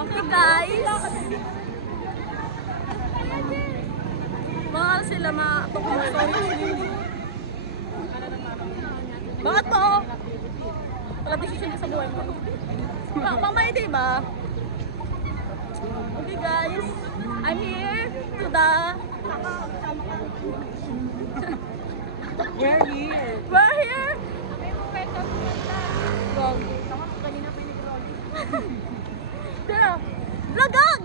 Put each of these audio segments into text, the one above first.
Okay guys. Mahal sila Bakit po? Wala decision sa buhay mo. Mamay diba? Okay guys. I'm here to the... We're here. We're here. Pero, lagang!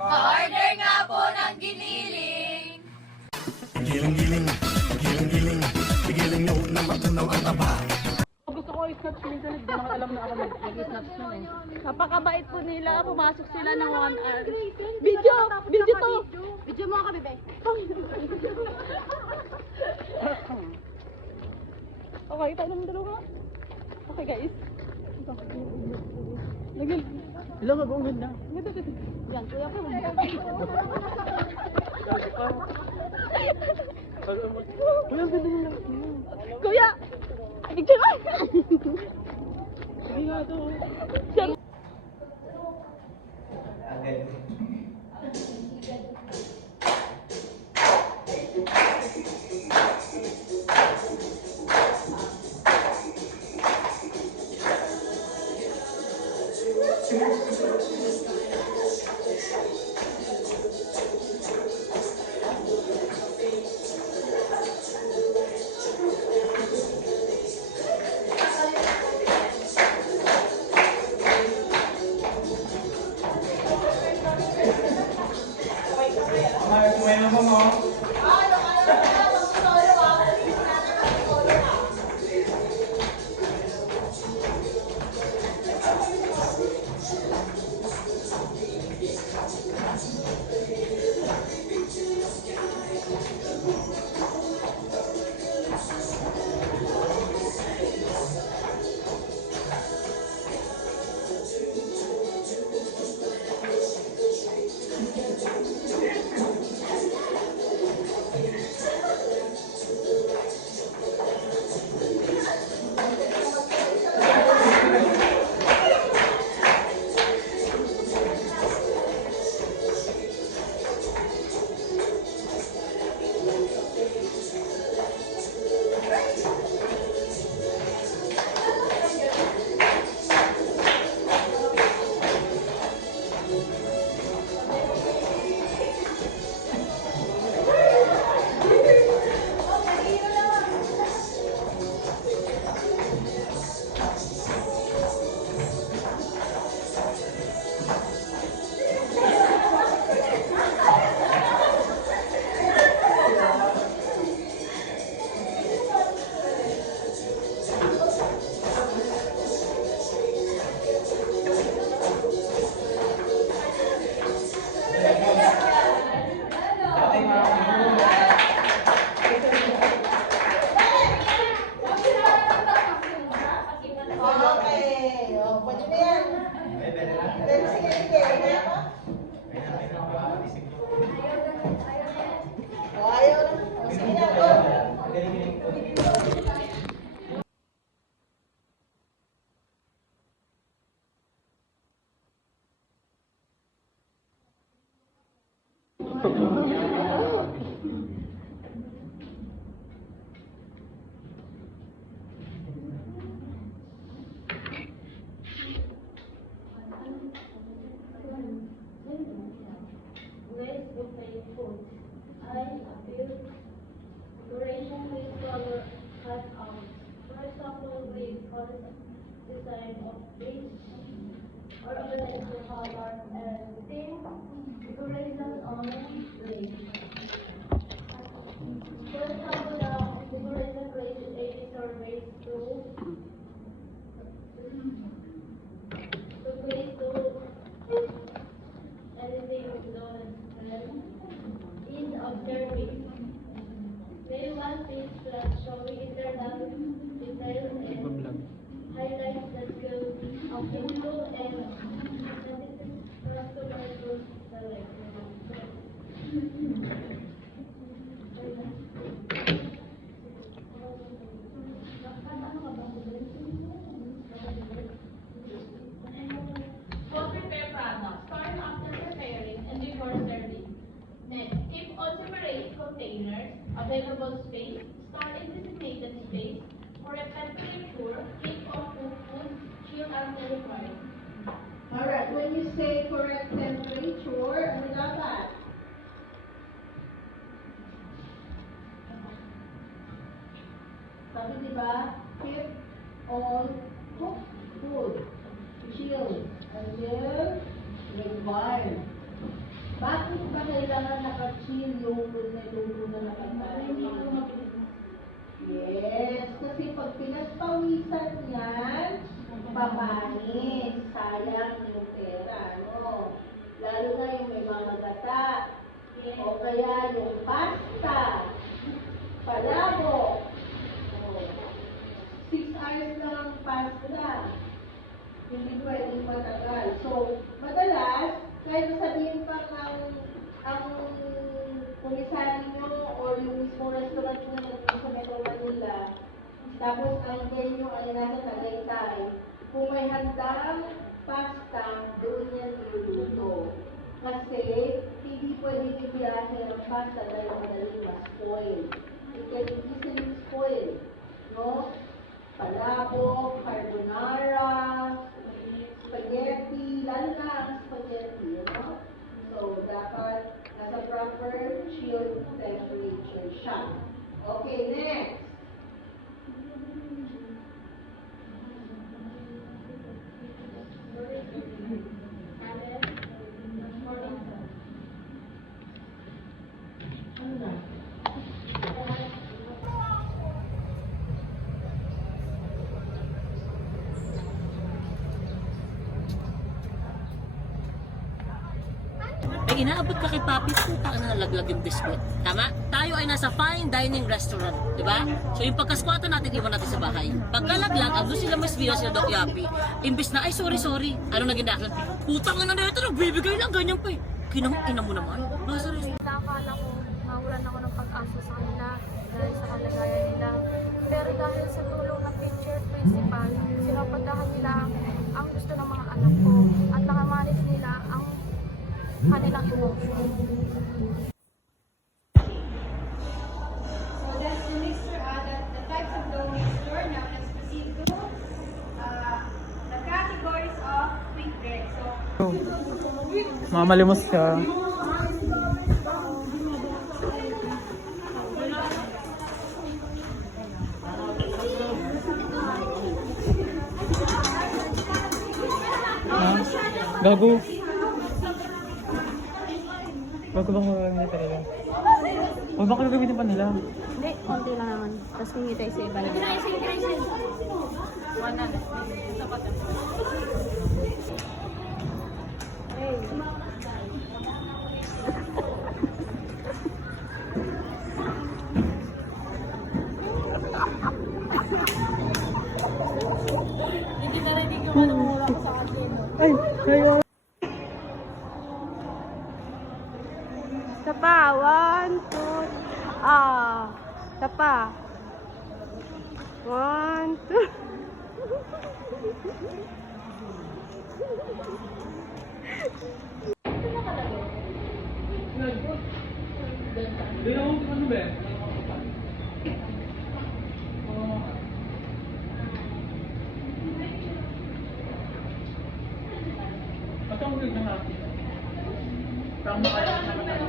Pa-order nga po ng giniling. Giling-giling, giling-giling, giling nyo na matunaw ang taba. Gusto ko i-snatch minsan, hindi naman alam na ako mag-snatch nun eh. Napakabait po nila. Pumasok sila ng 1 hour. Video! Video to! Video mo ka, bebe. Okay, tayo ng dalawa. Okay guys. Nagil. Ilang ako ang ganda. Yan, kuya ko. Uy, ang ganda yung lang. Kuya! Picture mo! Sige nga ito. Decoration with flower cut out. For example, with design of bridge or organized color and theme decoration on blade. For example, the decoration created a survey to create anything done in observing. May one page flat showing internal details and highlights the skills of inflow and customer select. Available space. Store in designated space. Correct temperature. Keep off food. Chill until required. Alright, when you say correct temperature, ano dapat? Sabi diba, keep all cooked food, chill until required. Bakit ba kailangan naka-chill yung food na luto na nakapagpapalit? Yes, kasi pag pinaspawisan yan, papanis, sayang yung pera, no? Lalo na yung may mga gata, o kaya yung pasta, palabo. 6 hours lang ang pasta, hindi pwedeng matagal. So, madalas, kahit sabihin pa ang komisari nyo o yung mismo restaurant nyo sa Metro Manila, tapos ang venue ay nasa Tagaytay, kung may handang pasta, doon yan niluluto. Kasi, hindi pwede ibiyahe ang pasta dahil madaling ma-spoil. It can easily spoil. No? Palabok, carbonara, spaghetti, lalo na ang spaghetti, no? So, dapat nasa proper chilled temperature siya. Okay, next. Ay, inaabot ka kay Papi, puta na nalaglag yung biscuit. Tama? Tayo ay nasa fine dining restaurant, di ba? So yung pagkaskwata natin, iwan natin sa bahay. Pagkalaglag, ang doon sila mas via sila Doc Yapi. Imbis na, ay sorry, ano naging dahilan? Putang na na ito, nagbibigay lang, ganyan pa eh. Kinang-ina mo naman. Nasa restaurant. Nakakala ko, nawalan ako ng pag-asa sa kanila dahil sa kalagayan nila. Pero dahil sa tulong ng teacher principal, sinapadahan nila ang gusto ng mga anak ko at nakamanage nila ang kanilang emotion. So that's the mixture, the types of dough mixture. Now let's proceed to the categories of quick bread. So Mamalimos siya. Gago. Bago bang magagamit talaga? O baka gagamitin pa nila? Hindi, konti lang naman. Tapos hingi tayo sa iba na. Hindi na rin yung manumura ko sa akin. Ay, kaya. Isa pa, 1, 2, isa pa. 1, 2. Hindi ako, ano ba? Ito ang ulit na nga. Tama kaya naman tayo.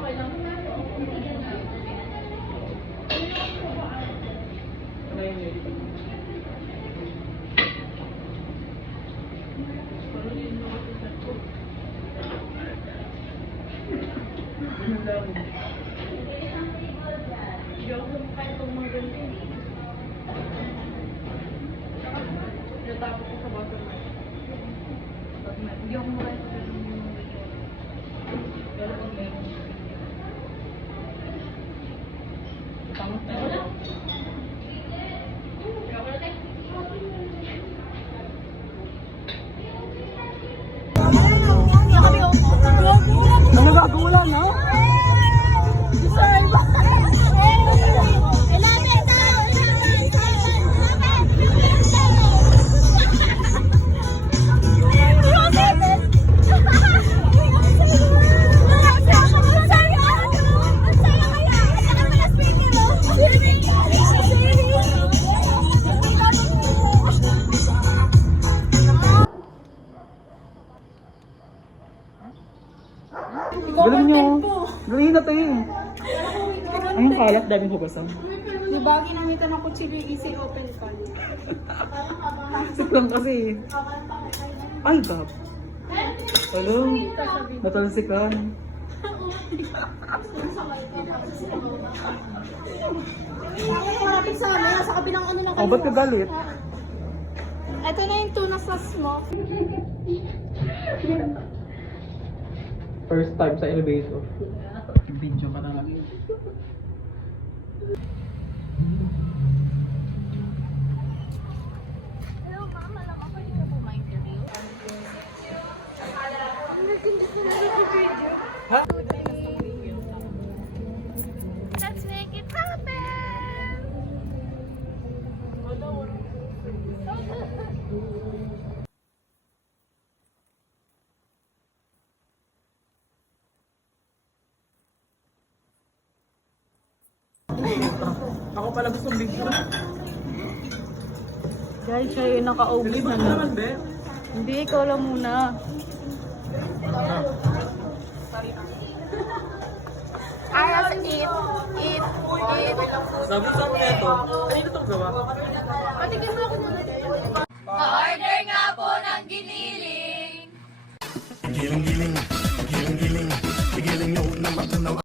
Ano yung ulit? Hindi ako kumakain pag mga ganito. Natapos ko sa bottom line. Hindi ako kumakain pag ganito. Pero pag meron. Pangit na yun. Ano gagawin no? Sorry, daming hugasan. Di ba, ginamitan ng kutsilyo yung easy open pan? Siklang kasi. Ay, gab. Hello? Natalsikan. Malapit sa amin, nasa kabilang ano na Oh, ba't ka galit? Ito na yung tuna sauce mo. First time sa elevator. Video ka na lang. Hello, ma'am. Alam ako, hindi ka po ma-interview. Ha? Let's make it happen! Ako pala gustong video. Guys, siya yung naka-obis Hindi ba naman, be? Hindi, ikaw lang muna. Ayos, eat. Sabi nito, kanino itong gawa? Patigyan mo ako muna. Giling-giling, giling-giling, giling nyo na matunaw